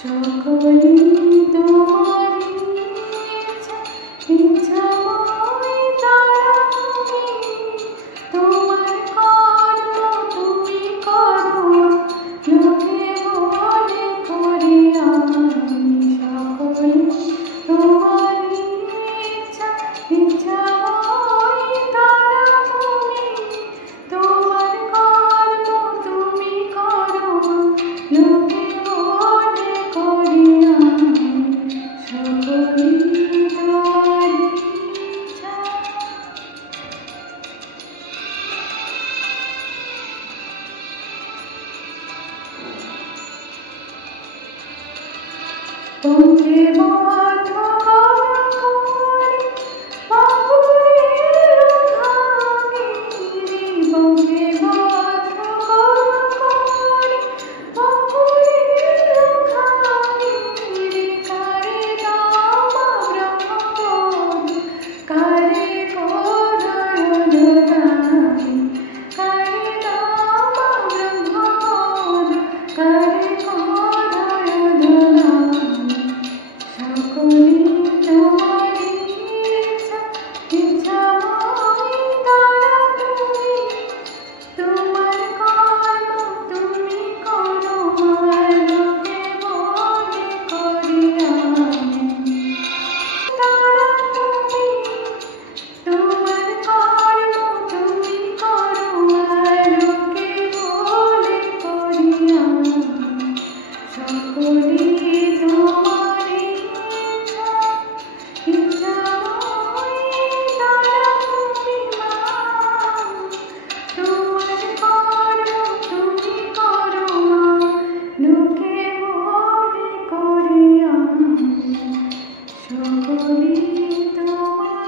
সকলি তোমারি ইচ্ছাময় তারা তুমি, তোমার কর্ম তুমি করো, লোকে মনে করি আমি। সকলি তোমারি ইচ্ছাময় তারা তুমি, তোমার কর্ম তুমি করো, লোকে মনে করি আমি। সকলি তোমারি ইচ্ছা। পঞ্চে বদ্ধ করে বাঁকুড়ের ভাঙিরে, পঞ্চে বদ্ধ করে বাঁকুড়ের ভাঙিরে, কারে নামা ব্রহ্মপদ, কারে করুণানি, কারে নামা ব্রহ্মপদ, কারে করুণানি। সকলি তোমারি ইচ্ছাময় তারা তুমি, তোমার কর্ম তুমি করো, লোকে মনে করি আমি। তারা তুমি, তোমার কর্ম তুমি করো, লোকে মনে করি আমি। সকলি তোমারি ইচ্ছাময় তারা তুমি, মা, তোমার কর্ম তুমি করো, মা, লোকে মনে করি আমি। সকলি তোমারি।